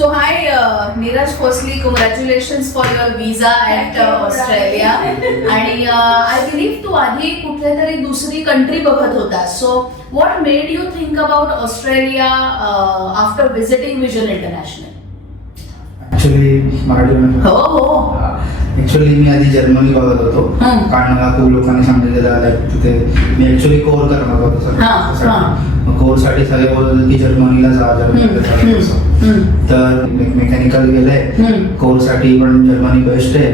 So hi, Neeraj. Firstly, congratulations for your visa at Australia. आणि I believe तू आधी कुठल्या तरी दुसरी कंट्री बघत होता. So what made you think about Australia after visiting Vision International? Actually Marathi हो हो. ऍक्च्युली मी आधी जर्मनी बघत होतो कारण मला खूप लोकांनी सांगितलेलं लाईक तिथे मी ऍक्च्युली कोर करणार होतो कोरसाठी सगळे बोलत होते की जर्मनीला जा जर्मनीला जा तर मेकॅनिकल गेलंय कोरसाठी पण जर्मनी बेस्ट आहे.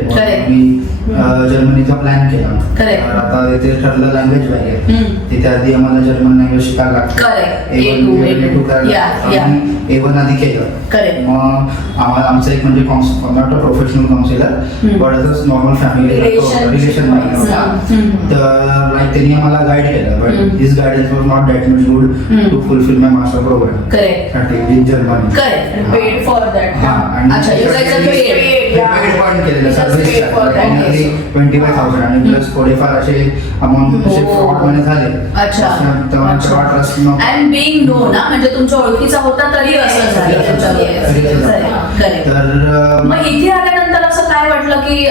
मी जर्मनीचा प्लॅन केला तर आता तिथे ठरलं लँग्वेज पाहिजे तिथे आधी आम्हाला जर्मन लँग्वेज शिकायला लागतं A1 आधी केलं. मग आम्हाला आमचं एक म्हणजे not a professional counsellor but as a normal family relation तर लाईक त्यांनी आम्हाला गाईड केलं but this guidance was not that much good to fulfil my master program साठी in Germany. Paid for that. अच्छा, you guys are paid पण केलेलं service 25,000 आणि plus थोडेफार असे अमाऊंट असे फ्रॉड मध्ये झाले. अच्छा. तेव्हा ट्रस्ट अँड बिंग नो ना म्हणजे तुमच्या ओळखीचा होता तरी असं झालं. तर मग इथे आल्यानंतर असं काय वाटलं की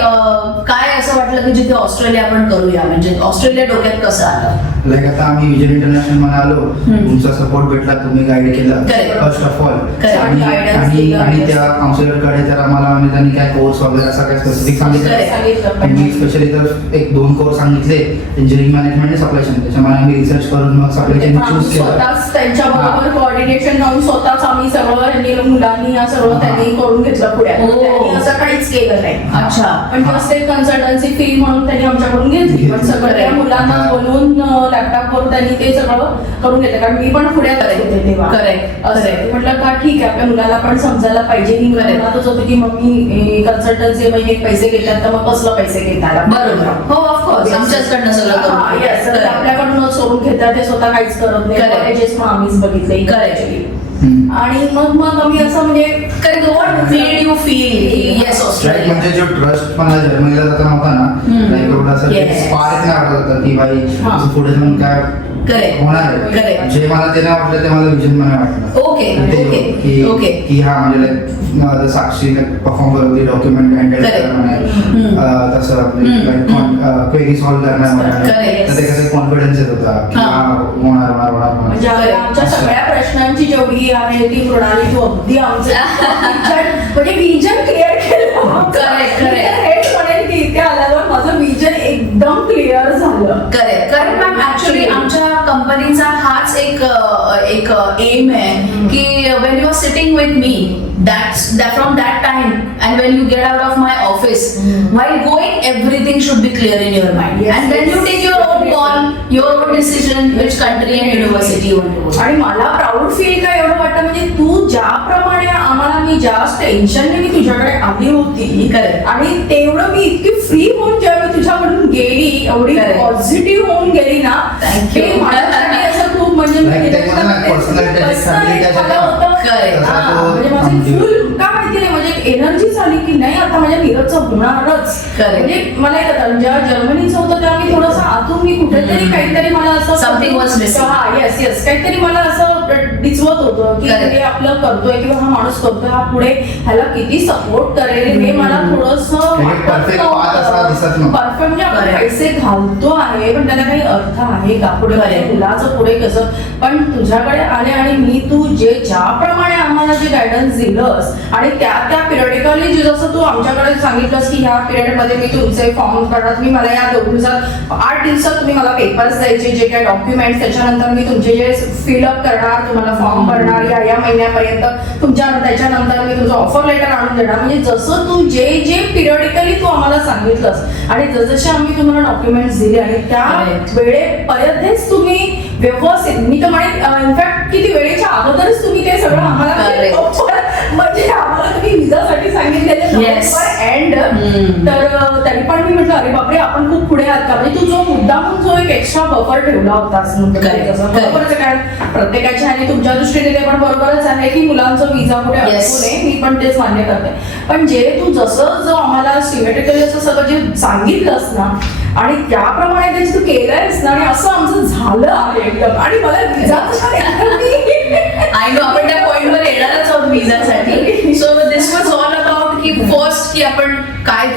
काय असं वाटलं की जिथे ऑस्ट्रेलिया आपण करूया म्हणजे ऑस्ट्रेलिया डोक्यात कसं आलं? लाईक आता आम्ही विजन इंटरनॅशनल मध्ये आलो तुमचा सपोर्ट भेटला तुम्ही गाईड केलं फर्स्ट ऑफ ऑल आणि त्या काउन्सिलरकडे तर आम्हाला म्हणजे त्यांनी काय कोर्स वगैरे असं काय स्पेसिफिक सांगितलं. मी स्पेशली तर एक 2 कोर्स सांगितले इंजिनिअरिंग मॅनेजमेंट आणि सप्लाय चेन त्याच्यामुळे आम्ही रिसर्च करून मग सप्लाय चेन चूज केलं. स्वतःच त्यांच्याबरोबर कोऑर्डिनेशन करून स्वतःच आम्ही सगळं मुलांनी या सगळं त्यांनी करून घेतलं पुढे त्यांनी असं काहीच केलं नाही. अच्छा. पण जस्ट एक कन्सल्टन्सी फी म्हणून त्यांनी आमच्याकडून घेतली पण सगळं त्या मुलांना बोलून लॅपटॉपवर त्यांनी ते सगळं करून घेतलं कारण मी पण पुढे होते तेव्हा. असं म्हटलं का ठीक आहे आपल्या मुलाला पण समजायला पाहिजे की मुलांनाच होतं की मम्मी कन्सल्टन्सी म्हणजे पैसे घेतात तर मग कसलं पैसे घेतात. बरोबर. हो ऑफकोर्स आमच्याचकडनं सगळं आपल्याकडून सोडून घेतात ते स्वतः काहीच करत नाही. कॉलेजेस पण आम्हीच बघितले ऍक्च्युअली. आणि मग आम्ही असं म्हणजे what made you feel yes Australia म्हणजे जो ट्रस्ट मला जर्मनीला जाताना होता ना लाईक एवढा असं स्पार्क नाही वाटत होतं की बाई असं पुढे जाऊन काय होणार आहे जे मला ते नाही वाटलं ते मला विजन मला वाटलं. ओके की हा म्हणजे लाईक साक्षी परफॉर्म करत होती डॉक्युमेंट हँडल करणं तसं क्वेरी सॉल्व्ह करणं तर ते कसं कॉन्फिडन्स येत होता की हा होणार म्हणजे आमच्या सगळ्या प्रश्नांची जेवढी आहे ती प्रणाली तू अगदी आमचं म्हणजे विजन क्लिअर केलं. हेच म्हणेल की इथे आल्यावर माझं विजन एकदम क्लिअर झालं. कारण मॅम ऍक्च्युली आमच्या कंपनीचा हाच एक एम आहे की when you are sitting with me from that time and when you get out of my office while going everything should be clear in your mind and then you take your own call your own decision which country and university you want to go. आणि मला proud feel काय एवढं वाटतं म्हणजे तू ज्याप्रमाणे आम्हाला मी जास्त टेन्शनने मी तुझ्याकडे आली होती आणि तेवढं मी इतकी फ्री होऊन जेव्हा मी तुझ्याकडून गेली एवढी पॉझिटिव्ह होऊन गेली ना हे माझ्यासाठी असं खूप म्हणजे फुल का माहिती नाही म्हणजे एनर्जी झाली की नाही आता माझ्या नीरजचं होणारच. म्हणजे मला जेव्हा जर्मनीचं होतं तेव्हा मी थोडंसं आतून मी कुठेतरी काहीतरी मला असं समथिंग वॉज मिसिंग. येस काहीतरी मला असं डिचवत होतं की हे आपलं करतोय किंवा हा माणूस करतोय हा पुढे ह्याला किती सपोर्ट करेल हे मला थोडंसं परफेक्ट म्हणजे आपण पैसे घालतो आहे पण त्याला काही अर्थ आहे का पुढे मुलाचं पुढे कसं पण तुझ्याकडे आले आणि मी तू ज्याप्रमाणे आम्हाला जे गायडन्स दिलंस आणि त्या पिरियडिकली जसं तू आमच्याकडे सांगितलंस की ह्या पिरियड मध्ये मी तुमचे फॉर्म करणार तुम्ही मला या 2 दिवसात 8 दिवसात तुम्ही मला पेपर्स द्यायचे जे काही डॉक्युमेंट त्याच्यानंतर मी तुमचे जे फिलअप करणार तुम्हाला फॉर्म भरणार या महिन्यापर्यंत त्याच्यानंतर मी तुमचं ऑफर लेटर आणून देणार म्हणजे जसं तू जे पिरियडिकली तू आम्हाला सांगितलंस आणि जसजसे आम्ही तुम्हाला डॉक्युमेंट्स दिले आणि त्या वेळेपर्यंतच तुम्ही व्यवस्थित मी तर म्हणेन इनफॅक्ट किती वेळेच्या अगोदरच तुम्ही ते सगळं आम्हाला म्हणजे आम्हाला तुम्ही विजासाठी सांगितलेले एंड तर तरी पण मी म्हटलं अरे बापरे आपण खूप पुढे आहात का म्हणजे तू जो मुद्दामून जो एक एक्स्ट्रा बफर ठेवला होतास बरोबरच आहे कारण प्रत्येकाच्या आणि तुमच्या दृष्टीने ते पण बरोबरच आहे की मुलांचं विजा पुढे असू नये मी पण तेच मान्य करते पण जे तू जसं जो आम्हाला सिमेट्रिकली असं सगळं जे सांगितलंस ना आणि त्याप्रमाणे ते तू केलंयस ना आणि असं आमचं झालं आहे एकदम आणि मला विजा आय नो आपण त्या पॉइंटवर येणारच आहोत विजासाठी सो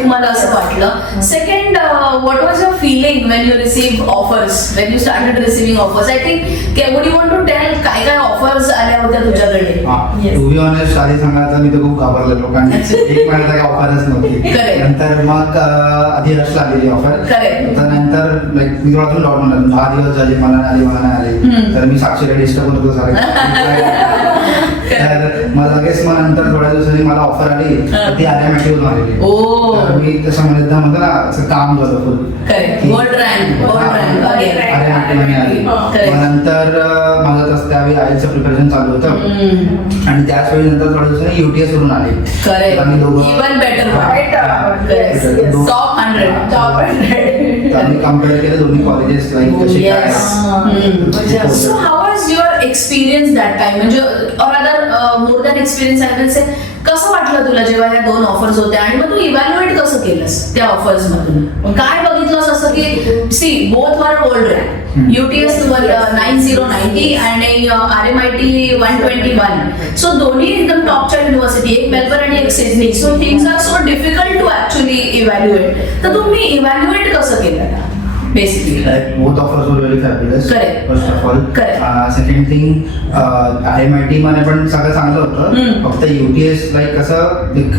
तुम्हाला असं वाटलं. Second, what was your feeling when you receive offers, when you started receiving offers? I think would you want to tell काय काय ऑफर्स आल्या होत्या तुझ्याकडे? टू बी ऑनेस्ट आधी सांगायचं मी तर खूप घाबरलेलो कारण एक महिन्यात काही ऑफरच नव्हती. Correct. नंतर मग आधी हर्षला आलेली ऑफर. Correct. नंतर लाईक मी थोडा डाऊट म्हणलं 10 दिवस झाले मला नाही आली तर मी साक्षीला डिस्टर्ब होतो सारखं. तर मग लगेच मग नंतर थोड्या दिवसांनी मला ऑफर आली तर ती आर्यामॅटिवरून आलेली. ओ. तर मी तसं म्हणतो ना असं काम झालं फुल. करेक्ट, वर्ल्ड रँक आर्यामॅटिवरून आली. Correct. मग नंतर माझं तसं त्यावेळी आईचं प्रिपरेशन चालू होतं आणि त्याच वेळी नंतर थोड्या दिवसांनी UTS वरून आली. करेक्ट, आम्ही दोघं even better, Yes, yes. Top 100. Top 100. आम्ही कम्पेअर केले दोन्ही कॉलेजेस लाईक कशी काय Yes. आहे. So how was your experience that time? म्हणजे or rather more than experience I will say, कसं वाटलं तुला जेव्हा ह्या 2 ऑफर्स होत्या आणि मग तू इव्हॅल्युएट कसं केलंस त्या ऑफर्स मधून? काय बघितलंस असं की सी बोथ वर वर्ल्ड रँक, UTS 9090 आणि RMIT 121. सो दोन्ही एकदम टॉपच्या युनिव्हर्सिटी, एक मेलबर्न आणि एक Sydney. So things are so difficult to actually evaluate. तर तुम्ही इव्हॅल्युएट कसं केलं basically? Like both offers were really fabulous. Correct. First of all. Correct. Second thing, RMIT मध्ये पण सगळं चांगलं होतं. फक्त UTS लाईक कसं एक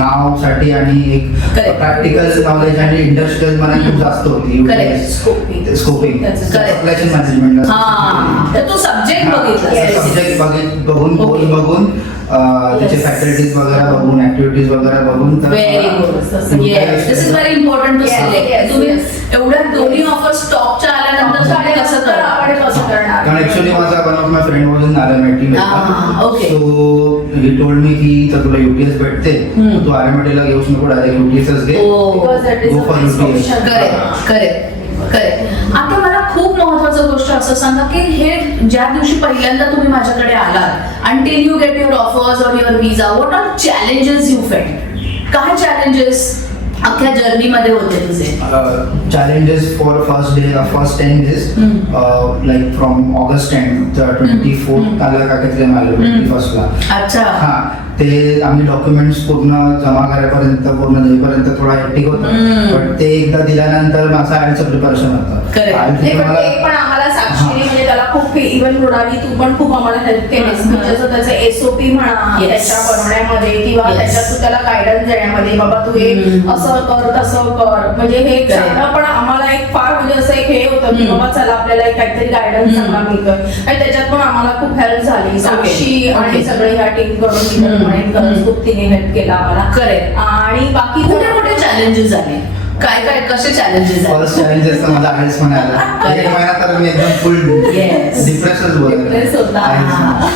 नावसाठी आणि एक Correct. प्रॅक्टिकल नॉलेज आणि इंडस्ट्रियल मध्ये खूप जास्त होती. Correct. Scoping That's correct. Supply chain management. हा, तर तू सब्जेक्ट बघितला. सब्जेक्ट बघून त्याचे फॅकल्टीज वगैरे बघून ऍक्टिव्हिटीज वगैरे बघून very good. Yes, this is very important to Yes, select. yes, तुम्ही yes. एवढ्या दोन्ही ऑफर्स टॉपच्या आल्यानंतर तुम्ही कसं करा? आपण कसं करणार? कारण ऍक्च्युअली माझा one of my friend was in RMIT. Ah, okay. So he told me की तर तुला UTS भेटते तर तू RMIT ला घेऊच नको, डायरेक्ट UTS घे. Because that is Go a for best UTS. option. Correct, correct, correct. आता मला खूप महत्वाचं गोष्ट असं सांगा की हे ज्या दिवशी पहिल्यांदा तुम्ही माझ्याकडे आलात until you get your offers or your visa, what are challenges you felt? काय चॅलेंजेस अख्ख्या जर्नी मध्ये होते तुझे? Challenges for first 10 days, like from August 10th 24th आला का किती आले 21st ला. अच्छा. हा ते आम्ही डॉक्युमेंट्स पूर्ण जमा करायपर्यंत पूर्ण देईपर्यंत थोडा हेक्टिक होता. पण ते एकदा दिल्यानंतर माझं आयचं प्रिपरेशन होतं. Correct. नाही, पण ते पण आम्हाला साक्षीने म्हणजे त्याला खूप इव्हन मृणाली तू पण खूप आम्हाला हेल्प केलीस. म्हणजे असं त्याचं SOP म्हणा Yes. त्याच्या बनवण्यामध्ये किंवा Yes. त्याच्यात तू त्याला गायडन्स देण्यामध्ये बाबा तू हे असं कर तसं कर. म्हणजे हे Correct. सांगणं पण आम्हाला एक फार म्हणजे असं एक हे होतं की बाबा चला आपल्याला एक काहीतरी गायडन्स चांगला मिळतोय आणि त्याच्यात पण आम्हाला खूप हेल्प झाली. साक्षी आणि Okay. सगळे ह्या टीम कडून मी तर म्हणेन खरंच खूप तिने हेल्प केला आम्हाला. करेक्ट. आणि बाकी कुठे कुठे चॅलेंजेस आले? काय काय कसे चॅलेंजेस फर्स्ट आले? चॅलेंजेस तर माझा आयल्स पण आला. एक महिना तर मी एकदम फुल Yes. डिप्रेशनच Depressed होता.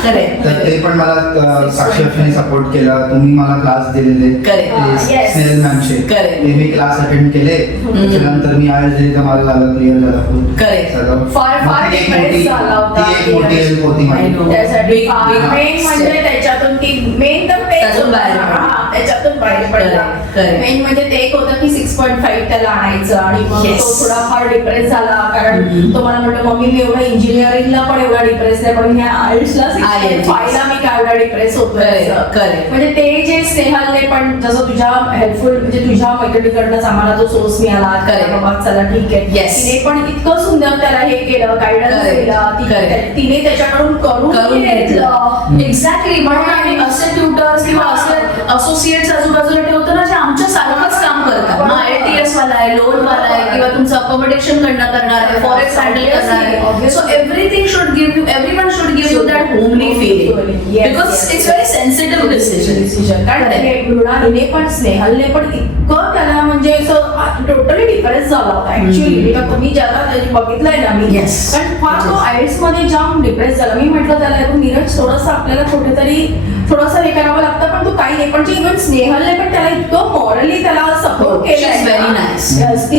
करेक्ट. तर ते पण मला साक्षीने सपोर्ट केला. तुम्ही मला क्लास दिलेले Correct. Yes. स्नेल मॅमचे Correct. ते मी क्लास अटेंड केले. त्याच्यानंतर मी आयल्स दिली तर माझं झालं क्लिअर झालं full. Correct. सगळं. फार फार मग ती एक depressed मोठी- झाला होता. ती एक मोठी हेल्प होती I माझी. know. त्यासाठी Big, big मेन म्हणजे step. त्याच्यातून की मेन तर तेच त्यातून होतं. बाहेर पडला. हा, त्याच्यातून बाहेर पडला. Correct, correct. मेन म्हणजे ते एक होतं की 6.5 त्याला आणायचं आणि मग Yes. तो थोडा फार डिप्रेस झाला कारण तो मला म्हणतो मम्मी मी एवढा इंजिनिअरिंगला पण एवढा डिप्रेस नाही पण ह्या आर्ट्सला 6.5 ला मी काय एवढा डिप्रेस होतोय Correct, असं. correct. म्हणजे ते जे स्नेहलने पण जसं तुझ्या हेल्पफुल म्हणजे तुझ्या मैत्रिणीकडनंच आम्हाला तो सोर्स मिळाला. Correct. बाबा चला ठीक आहे. Yes. तिने पण इतकं सुंदर त्याला हे केलं गायडन्स Correct. केला. Correct. तिने त्याच्याकडून करून करून घेतलं. एक्झॅक्टली. म्हणून आणि- आम्ही असे ट्युटर्स किंवा असे असोसिएट्स आजूबाजूला ठेवतो ना जे आमच्या सारखंच काम करतात. मग IELTS वाला आहे, लोन वाला आहे किंवा तुमचं अकोमोडेशन करणार आहे, फॉरेक्स हँडल करणार आहे. So everything should give you, everyone should give you that homely feeling Yes, because yes, it's yes. Very sensitive decision. कारण मृणालीने पण स्नेहलने पण इतकं त्याला म्हणजे असं टोटली डिफरन्स झाला होता ऍक्च्युअली. तुम्ही ज्याला बघितलंय ना मी Yes. कारण फार तो आयल्स मध्ये जाम डिप्रेस झाला. मी म्हटलं त्याला नीरज थोडंसं आपल्याला कुठेतरी थोडंसं हे करावं लागतं पण तू काही नाही. पण इव्हन स्नेहलने पण त्याला इतकं मॉरली त्याला support She is very nice.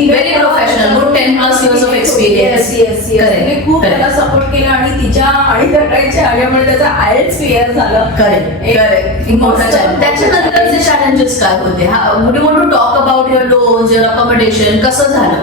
Very professional. Good 10+ years of experience. Yes Correct. तिने खूप Correct. त्याला सपोर्ट केला आणि तिच्या आणि त्याच्या आल्यामुळे त्याचा आयल्स क्लिअर झालं. करेक्ट, एक- करेक्ट. मोठा challenge. त्याच्यानंतरचे चॅलेंजेस काय होते? Would you want to talk about your loans, your accommodation कसं झालं?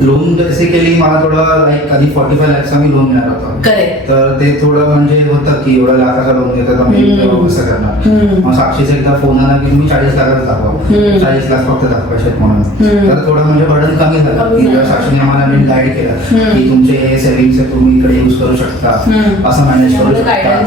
लोन बेसिकली मला थोडं लाईक आधी 45 lakhs मी लोन घेणार होतो. करेक्ट. तर ते थोडं म्हणजे होतं की एवढ्या लाखाचा लोन देतात आम्ही कसं करणार. मग साक्षीचा एकदा फोन आला की मी 40 लाखाचा दाखवा, 40 लाख फक्त दाखवायचे म्हणून. तर थोडं म्हणजे बर्डन कमी झालं की साक्षीने आम्हाला नीट गाईड केलं की तुमचे हे सेव्हिंग्स तुम्ही इकडे युज करू शकता, असं मॅनेज करू शकता.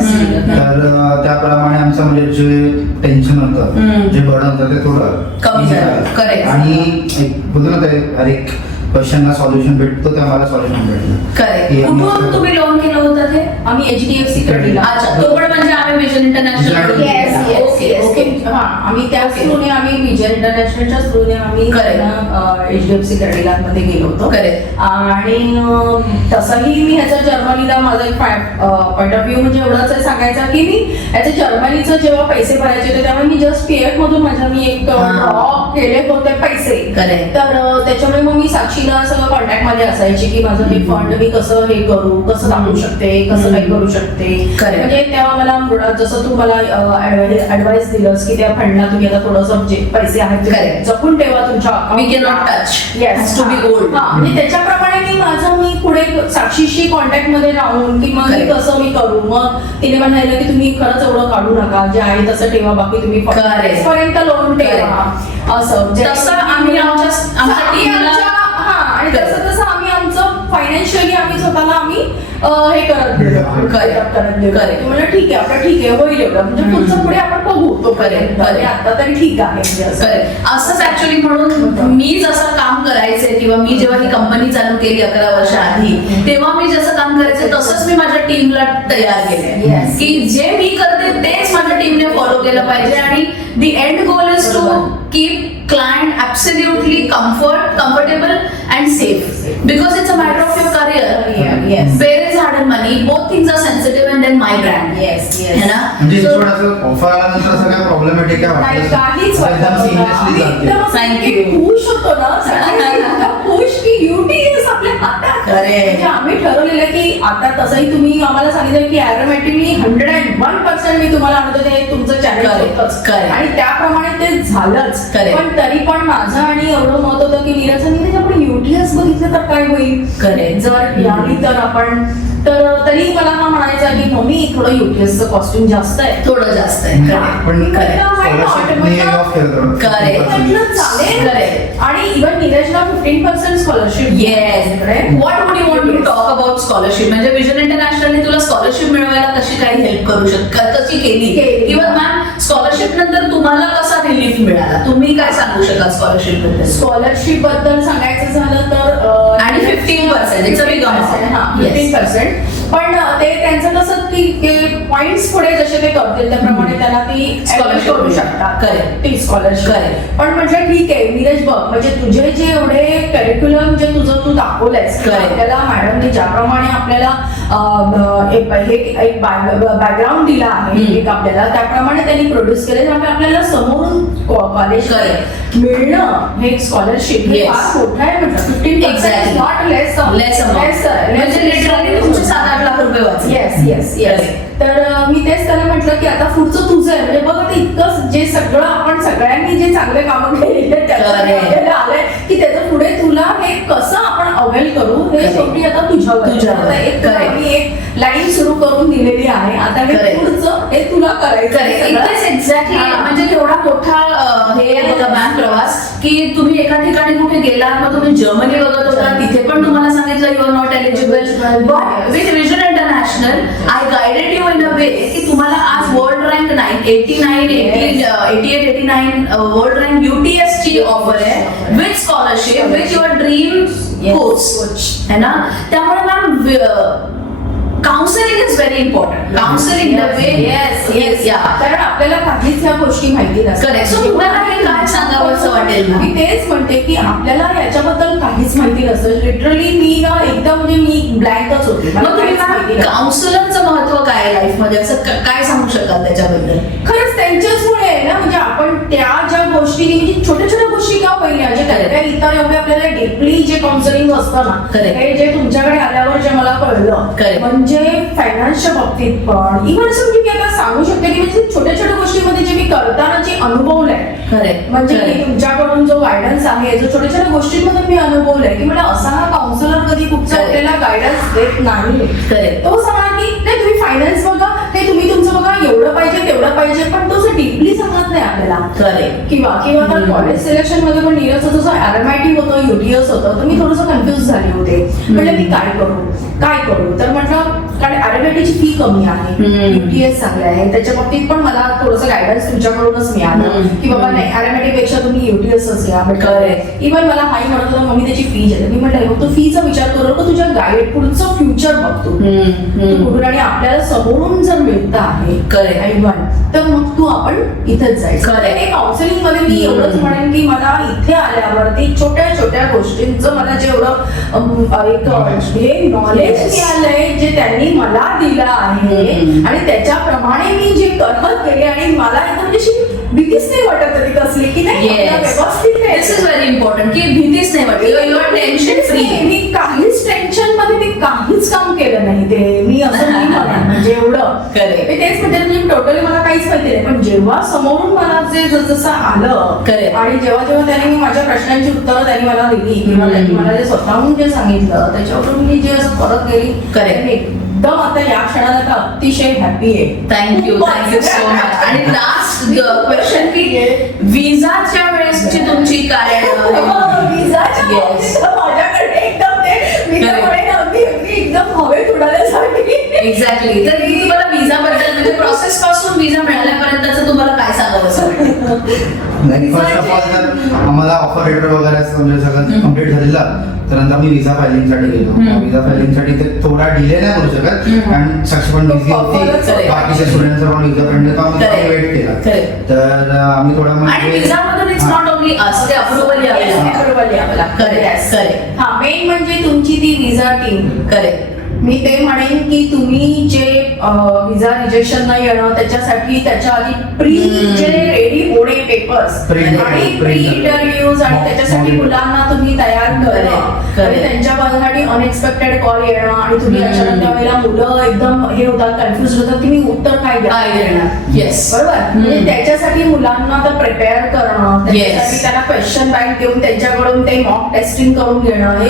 तर त्याप्रमाणे आमचं म्हणजे जे टेन्शन होतं, जे बर्डन होतं ते थोडं कमी झालं. करेक्ट. आणि एक बोलतो ना ते हर एक क्वेश्चनला सॉल्युशन भेटतो, ते आम्हाला सॉल्युशन भेटलं. करेक्ट. की आम्ही कुठून असं- तुम्ही लोन केलं होतं ते? आम्ही HDFC कडे अच्छा, तो पण म्हणजे आम्ही विजन इंटरनॅशनल. ओके. आम्ही त्या थ्रूने आम्ही विजय इंटरनॅशनलच्या थ्रूने आम्ही HDFC कडे मध्ये गेलो होतो. करेक्ट. आणि तसंही मी ह्याचा जर्मनीला माझा एक पॉईंट ऑफ व्ह्यू म्हणजे एवढंच आहे सांगायचं की मी ह्याच्या जर्मनीचं जेव्हा पैसे भरायचे होते तेव्हा मी जस्ट PF मधून माझा मी एक ड्रॉ केले होते पैसे. करेक्ट. तर त्याच्यामुळे मग मी साक्षीला सगळं कॉन्टॅक्ट मध्ये असायची की माझं हे फंड मी कसं हे करू, कसं दाखवू शकते, कसं काही करू शकते. Correct. म्हणजे तेव्हा मला मुळात जसं तू मला ऍडवाइस दिलंस की त्या फंडला तुम्ही आता थोडंसं जे पैसे आहेत Correct. ते जपून ठेवा तुमच्या We cannot touch. Yes. Has to be old. म्हणजे त्याच्याप्रमाणे मी पुढे साक्षीशी कॉन्टॅक्ट मध्ये राहून की मग मी Correct. कसं मी करू. मग तिने म्हणाले की तुम्ही खरंच एवढं काढू नका, जे आहे तसं ठेवा, बाकी तुम्ही Correct. पर्यंत लोन ठेवा. असं तसं आम्ही आमच्या टीमला आणि तसं आम्ही आमचं फायनान्शियली आम्ही स्वतःला आम्ही हे करत गेलो. Correct. करत गेलो. Correct. ती म्हणलं ठीक आहे, आपलं ठीक आहे, होईल एवढं. म्हणजे पुढचं पुढे आपण बघू तो पर्यंत. Correct. आता तरी ठीक आहे म्हणजे असं. करेक्ट. असंच ऍक्च्युअली म्हणून मी जसं काम करायचे किंवा मी जेव्हा ही कंपनी चालू केली 11 वर्ष आधी, तेव्हा मी जसं काम करायचे तसंच मी माझ्या टीमला तयार केले Yes. की जे मी करते तेच माझ्या टीमने फॉलो केलं पाहिजे. आणि the end goal is to keep client absolutely comfortable and safe because it's a matter of your career. Yes. Parents hard and money, both things are sensitive, and then my brand. Yes, yes. है ना? म्हणजे So- थोडंसं offer आल्यानंतर असं काय problematic काय नाही, वाटलं काहीच एकदम सिमलेसली जाते. Thank you. खुश होतो ना सगळे इतकं खुश की UTS आपल्या हातात. Correct. म्हणजे आम्ही ठरवलेलं की आता तसंही तुम्ही आम्हाला सांगितलं की ॲरोमॅटिकली 101% मी तुम्हाला आणतो ते तुमचं चॅनल Correct. होतंच. Correct. आणि त्याप्रमाणे ते झालंच. Correct. पण तरी पण माझं आणि एवढं मत होतं की नीरज आपण UTS बघितलं तर काय होईल. Correct. जर यावी तर आपण तर तरी मला हा म्हणायचा की मम्मी थोडं UTSचं कॉस्ट्युम जास्त आहे. थोडं जास्त आहे. Correct. पण Correct. स्कॉलरशिपने ऑफ केलं Correct. म्हटलं चालेल. Correct. आणि इव्हन नीरजला 15% scholarship. Yes. What would you want to talk about scholarship? म्हणजे विजन इंटरनॅशनलने तुला स्कॉलरशिप मिळवायला कशी काही हेल्प करू कशी केली केली. किंवा मॅम स्कॉलरशिप नंतर तुम्हाला कसा रिलीफ मिळाला, तुम्ही काय सांगू शकाल स्कॉलरशिप बद्दल? स्कॉलरशिप बद्दल सांगायचं झालं तर आणि 15% it's a big amount. हा, Yes. 15%. पण ते त्यांचं कसं की पॉइंट्स पुढे जसे ते करतील त्याप्रमाणे त्यांना ती Scholarship करू मिळेल. शकतात. Correct. ती स्कॉलरशिप. Correct. पण म्हटलं ठीक आहे नीरज बघ, म्हणजे तुझे जे एवढे करिक्युलम जे तुझं तू दाखवलंयस की Correct. आपल्याला मॅडमने ज्याप्रमाणे आपल्याला एक बॅकग्राऊंड दिला आहे हम्म. एक आपल्याला, त्याप्रमाणे त्यांनी प्रोड्यूस केले, त्यामुळे आपल्याला समोरून कॉलेज Correct. मिळणं हे स्कॉलरशिप हे Yes. फार मोठं आहे. म्हटलं 15% Exactly. Not less Less amount. म्हणजे लिटरली तुमचे 7-8 लाख रुपये वाचले. Yes yes yes. Correct. तर मी तेच त्याला म्हटलं की आता पुढचं तुझं आहे. म्हणजे बघ आता इतकं जे सगळं आपण सगळ्यांनी जे चांगले कामं केलेली आहेत त्याच्यामध्ये Correct. आपल्याला आलंय की त्याचं पुढे तुला हे कसं आपण अवेल करू हे Correct. शेवटी आता तुझ्यावर आहे. तुझ्यावर. आता एक तुला Correct. मी एक लाईन सुरू करून दिलेली आहे. आता हे Correct. पुढचं हे तुला करायचं आहे करेक्ट. सगळं. इथेच एक्झॅक्टली हा. म्हणजे केवढा मोठा हे आहे बघा मॅम प्रवास की तुम्ही एका ठिकाणी कुठे गेलात, मग तुम्ही जर्मनी बघत होता, तिथे पण तुम्हाला सांगितलं you are not eligible, but with vision international I guided you in a way की तुम्हाला आज world rank 88-89 world rank UTS ची ऑफर आहे with scholarship with your dream course है ना. त्यामुळे ma'am counselling is very important. Counselling the way yes या कारण आपल्याला काहीच ह्या गोष्टी माहिती नसतात. करेक्ट. सो तुम्हाला हे काय सांगावं असं वाटेल ना? मी तेच म्हणते की आपल्याला याच्याबद्दल काहीच माहिती नसेल. लिटरली मी ना एकदम म्हणजे मी ब्लँकच होते. मला मग तुम्ही काहीच माहिती नव्हतं. काउन्सिलरचं महत्व काय आहे लाईफ मध्ये, असं काय सांगू शकाल त्याच्याबद्दल? खरंच त्यांच्याचमुळे आहे ना. म्हणजे आपण त्या ज्या गोष्टी म्हणजे छोट्या छोट्या गोष्टी का पहिल्या म्हणजे काय काय इतर एवढे आपल्याला डीपली जे काउन्सिलिंग असतं ना Correct. हे जे तुमच्याकडे आल्यावर जे मला कळलं Correct. म्हणजे फायनान्सच्या बाबतीत पण इव्हन असं म्हणजे मी आता सांगू शकते की म्हणजे छोट्या छोट्या गोष्टीमध्ये जे मी करताना जे अनुभवलंय Correct. म्हणजे Correct. मी तुमच्याकडून जो गायडन्स आहे जो छोट्या छोट्या गोष्टींमध्ये मी अनुभवलंय की मला असा हा काउन्सिलर कधी कुठचा Correct. आपल्याला गायडन्स देत नाही. Correct. तो सांगा की नाही तुम्ही फायनान्स बघा, नाही तुम्ही तुमचं बघा, एवढं पाहिजे तेवढं पाहिजे, पण तो डीपली सांगत नाही आपल्याला. Correct. किंवा तर कॉलेज सिलेक्शन मध्ये पण नीरजचं जसं RMIT होतं, UTS होतं, तर मी थोडंसं कन्फ्युज झाले होते. म्हटलं मी काय करू तर म्हटलं कारण RMIT ची फी कमी आहे, UTS चांगले आहे, त्याच्या बाबतीत पण मला थोडंसं गायडन्स तुमच्याकडूनच मिळालं की बाबा नाही RMIT पेक्षा तुम्ही UTSच घ्या. Correct. इव्हन मला हाई म्हणत होता मम्मी त्याची फी आहे, मी म्हटलं बघ तू फीचा विचार करू नको, तुझ्या गाईड पुढचं फ्युचर बघतो तू कुठून, आणि आपल्याला समोरून जर मिळतं आहे Correct. इव्हन तर मग तू आपण इथेच जायचं. Correct. हे काउन्सिलिंग मध्ये मी एवढंच म्हणेन की मला इथे आल्यावरती छोट्या छोट्या गोष्टींचं मला जेवढं एक हे नॉलेज मिळालंय जे त्यांनी मला दिलं आहे आणि त्याच्याप्रमाणे मी जे करत गेले आणि मला एकदम अशी भीतीच नाही वाटत होती कसली की नाही आपलं व्यवस्थित आहे. दिस इज व्हेरी इम्पॉर्टंट की भीतीच नाही वाटली, यू आर टेन्शन फ्री. मी काहीच टेन्शन मध्ये मी काहीच काम केलं नाही ते मी असं नाही म्हणेन म्हणजे एवढं Correct. मी तेच म्हणजे टोटली मला काहीच माहिती नाही, पण जेव्हा समोरून मला जे जसं आलं Correct. आणि जेव्हा त्यांनी माझ्या प्रश्नांची उत्तरं त्यांनी मला दिली किंवा त्यांनी मला जे स्वतःहून जे सांगितलं त्याच्यावरून मी जे असं परत गेली Correct. एकदम आता या क्षणाला आता अतिशय हॅपी आहे. Thank you so much. आणि लास्ट क्वेश्चन की विजाच्या वेळेसची तुमची काय विजाच्या बाबतीत तर माझ्याकडे एकदम ते विजामुळे अगदी एकदम हवेत उडाल्यासारखी. एक्झॅक्टली. तर मी तुम्हाला विजा बद्दल म्हणजे प्रोसेस पासून विजा मिळाल्यापर्यंतचं तुम्हाला काय सांगावं असं वाटतं? नाही फर्स्ट ऑफ ऑल तर आम्हाला ऑफर लेटर वगैरे असं म्हणजे सगळं कम्प्लीट झालेलं, तर नंतर मी विजा फायलिंगसाठी गेलो. विजा फायलिंगसाठी ते थोडा डिले नाही करू शकत कारण साक्षी पण बिझी होती, बाकीच्या स्टुडंटचा पण विजा फ्रेंड आम्ही वेट केला. तर आम्ही थोडा आणि विजामधून इट्स नॉट ओनली अस, ते अप्रुव्हल यावे करेक्ट. हा मेन म्हणजे तुमची ती विजा टीम. करेक्ट. मी ते म्हणेन की तुम्ही जे विजा रिजेक्शन न येणं त्याच्यासाठी त्याच्या आधी प्री जे रेडी होणे पेपर्स आणि प्री इंटरव्ह्यूज आणि त्याच्यासाठी मुलांना तुम्ही तयार करणं आणि त्यांच्या बाजूसाठी अनएक्सपेक्टेड कॉल येणं आणि तुम्ही अचानक त्यावेळेला मुलं एकदम हे होतात कन्फ्युज होतात की मी उत्तर काय देणार. येस. बरोबर. म्हणजे त्याच्यासाठी मुलांना तर प्रिपेअर करणं, त्याच्यासाठी त्यांना क्वेश्चन बँक देऊन त्यांच्याकडून ते मॉक टेस्टिंग करून घेणं हे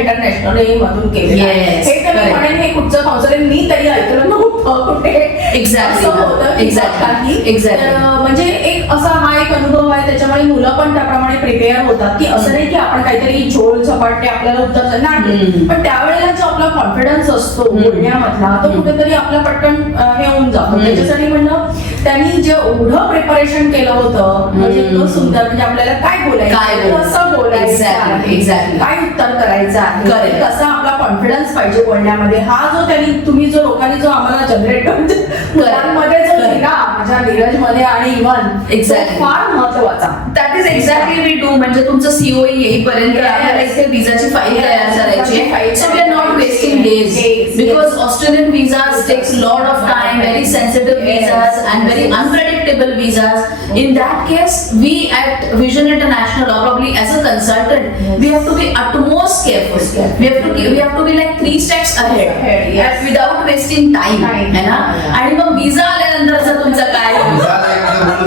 इंटरनॅशनल मधून केलेलं आहे. हे तर मी म्हणेन हे कुठचं काउन्सिलिंग मी तरी ऐकलं नव्हतं कुठे. एक्झॅक्टली. म्हणजे एक असा हा एक अनुभव आहे, त्याच्यामुळे मुलं पण त्याप्रमाणे प्रिपेअर होतात की असं नाही की आपण काहीतरी झोल झपाटे आपल्याला उत्तर नाही, पण त्यावेळेला जो आपला कॉन्फिडन्स असतो बोलण्यामधला तो कुठेतरी आपला पटकन हे होऊन जातो. त्याच्यासाठी म्हणलं त्यांनी जे एवढं प्रिपरेशन केलं होतं म्हणजे इतकं सुंदर, म्हणजे आपल्याला काय बोलायचं, कसं बोलायचं, काय उत्तर करायचं आहे, कसा आपला कॉन्फिडन्स पाहिजे बोलण्यामध्ये, हा जो तुम्ही जो लोकांनी जो आम्हाला जनरेट मुलांमध्ये जो दिला माझ्या नीरजमध्ये आणि इव्हन फार महत्वाचा. That is exactly we do. म्हणजे तुमचं सीओई येईपर्यंत आपल्याला इथे विजाची फाईल तयार करायची आहे. So we are not wasting days because Australian visas takes lot of time, very sensitive visas and very unpredictable visas. In that case, we at Vision International, or probably as a consultant, we have to be utmost careful. We have to be like 3 steps ahead, without wasting time. है ना? आणि मग विजा आल्यानंतरचं तुमचं काय?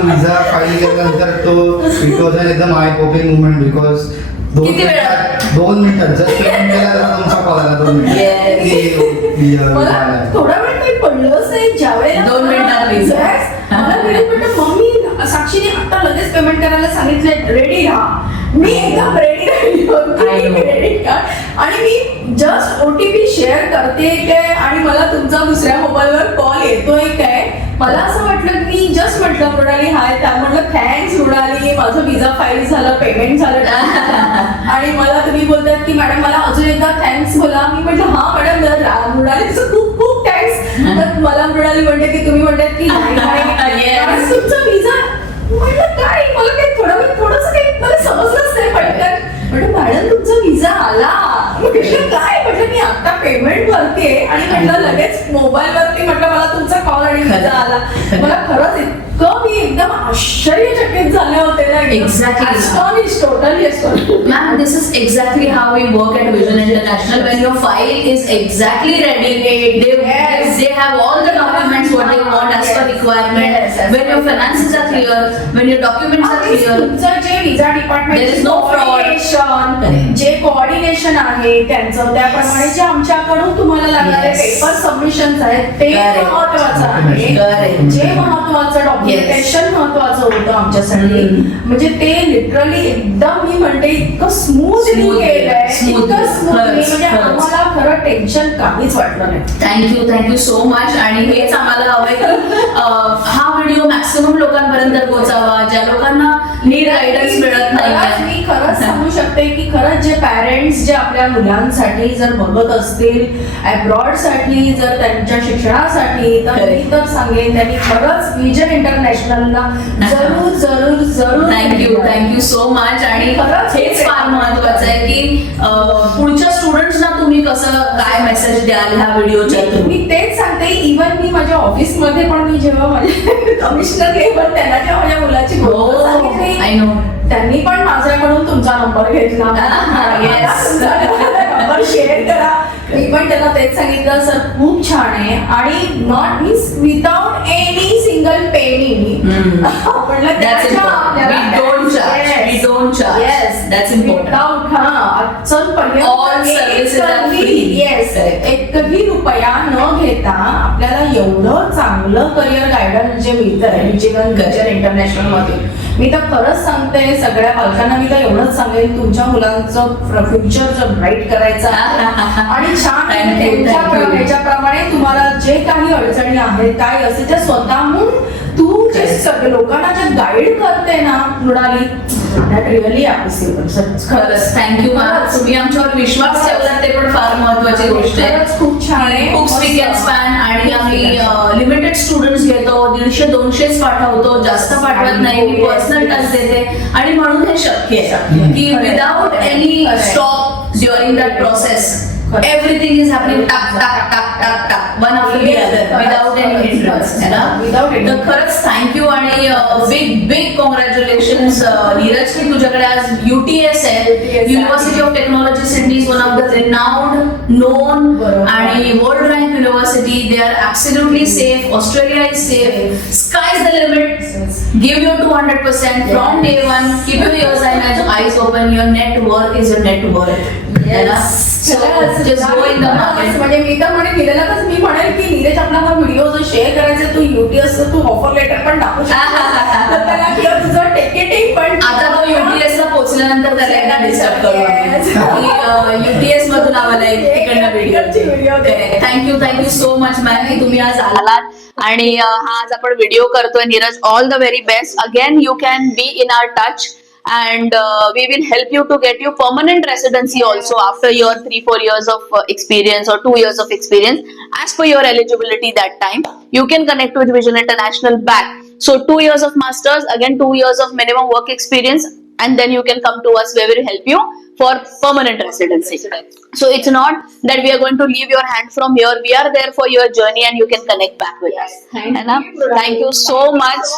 विजा file केल्यानंतर तो it was एकदम eye opening movement because 2 मिनिटात जस्ट पेमेंट केला तर तुमचा कॉल आला 2 मिनिटात. मला थोडा वेळ काही पडलंच नाही ज्यावेळेला 2 मिनिटात विजा. मला म्हणलं मम्मी साक्षीने आता लगेच पेमेंट करायला सांगितलंय, रेडी राहा. मी एकदम रेडी राहिली होती क्रेडिट कार्ड आणि मी जस्ट OTP शेअर करते काय आणि मला तुमचा दुसऱ्या मोबाईलवर कॉल येतोय काय. मला असं वाटलं की मी जस्ट म्हटलं मृणाली हाय, त्या म्हटलं थँक्स मृणाली, माझं विजा फाईल झालं, पेमेंट झालं आणि मला तुम्ही बोलतात की मॅडम मला अजून एकदा थँक्स बोला. मी म्हटलं हा मॅडम मृणालीचं खूप खूप थँक्स. तर मला मृणाली म्हणते की तुम्ही म्हणतात की तुमचा विजा. म्हटलं काय, मला काही थोडंसं काही मला समजलंच नाही पटकन. म्हटलं मॅडम तुमचा विजा आला. म्हटलं काय, म्हटलं मी आता पेमेंट करते आणि म्हटलं लगेच मोबाईल वरती म्हटलं मला तुमचा कॉल आणि विजा आला. मला खरंच इतकं मी एकदम आश्चर्यचकित झाले होते ना. Exactly. Totally astonished. Ma'am, this is exactly how we work at Vision International. When your file is exactly ready, they have all the documents documents what they want as per requirement. Yes. When your finances are clear, when your documents are आणि clear. तुमचं जे विजा There is department no fraud. Coordination जे coordination आहे त्यांचं त्याप्रमाणे जे आमच्याकडून तुम्हाला लागणारे Yes. पेपर सबमिशन आहेत ते Correct. महत्वाचं Correct. आहे जे महत्वाचं डॉक्युमेंटेशन महत्वाचं होतं आमच्यासाठी म्हणजे ते लिटरली एकदम मी म्हणते इतकं स्मूथली Smooth. केलंय Smooth. इतकं स्मूथली खरंच, म्हणजे खरंच. आम्हाला खरं टेन्शन काहीच वाटलं नाही. Thank you so much. आणि हेच आम्हाला हवंय की हा व्हिडिओ मॅक्सिमम लोकांपर्यंत पोहोचावा ज्या लोकांना नीट गायडन्स मिळत खरंच नाही. मी खरंच सांगू शकते की खरंच जे पॅरेंट्स जे आपल्या मुलांसाठी जर बघत असतील अब्रॉड साठी जर त्यांच्या शिक्षणासाठी तर मी तर सांगेन त्यांनी खरंच विजन इंटरनॅशनलला जरूर जरूर जरूर थँक्यू सो मच. आणि खरंच हेच फार महत्वाचं आहे की पुढच्या स्टुडंट्सना तुम्ही कसं काय मेसेज द्याल ह्या व्हिडिओच्या थ्रू. मी तेच सांगते इव्हन मी माझ्या ऑफिसमध्ये पण मी जेव्हा माझे कमिशनर लेवल त्यांना जेव्हा माझ्या मुलाची गोष्ट सांगितली आय नो. त्यांनी पण माझ्याकडून तुमचा नंबर घेतला Yes. नंबर शेअर करा. मी पण त्यांना तेच सांगितलं सर खूप छान आहे आणि not means without any single penny म्हटलं That's important. We don't charge. We don't charge. Yes. That's important. Without All services are free. Yes Correct. एकही रुपया न घेता आपल्याला एवढं चांगलं करिअर गायडन्स जे मिळतंय मिचिगन कल्चर इंटरनॅशनल मध्ये मी तर खरंच सांगते सगळ्या पालकांना मी तर एवढंच सांगेन तुमच्या मुलांचं फ्युचर जर ब्राईट करायचं आहे आणि छान Thank you, thank you. ह्याच्याप्रमाणे तुम्हाला जे काही अडचणी आहेत काय असेल त्या स्वतःहून तू जे सगळे लोकांना जे गाईड करते ना मृणाली दॅट रिअली अप्रिशिएबल खरंच थँक्यू मॅम. तुम्ही आमच्यावर विश्वास ठेवला ते पण फार महत्वाची गोष्ट आहे. खरंच खूप छान आहे बुक्स वी कॅन स्पॅन आणि आम्ही लिमिटेड स्टुडंट्स घेतो 150-200 पाठवतो जास्त पाठवत नाही. मी पर्सनल टच देते आणि म्हणून हे शक्य आहे की without any stop during that process everything is happening टाक one after the other without any hindrance है ना. तर खरंच थँक्यू आणि बिग कॉंग्रॅच्युलेशन्स नीरज की तुझ्याकडे आज UTS आहे university of technology Sydney is one of the renowned known आणि world rank university. They are absolutely safe. Australia is safe. Sky is the limit. Give your 200% from day one. Keep your eyes open. Your net worth is your net worth. Just go in the market. म्हणजे मी तर म्हणे गेलेला कसं मी म्हणेल की नीरज आपला हा video जो शेअर करायचा तू UTS तू ऑफर लेटर पण टाकू शकतो त्याला किंवा तुझं टिकेटिंग पण आता तो UTS ला पोहोचल्यानंतर त्याला एकदा डिस्टर्ब करू की UTS मधून आम्हाला एक तिकडनं video. Thank you so much ma'am की तुम्ही आज आलात आणि हा आज आपण व्हिडिओ करतोय. Neeraj all the very best. Again you can be in our touch and we will help you to get you permanent residency also after your 3-4 years of experience or 2 years of experience as per your eligibility that time. You can connect with Vision International back. So 2 years of masters, again 2 years of minimum work experience, and then you can come to us where we will help you for permanent residency. So it's not that we are going to leave your hand from here. We are there for your journey and you can connect back with us. Thank you so much.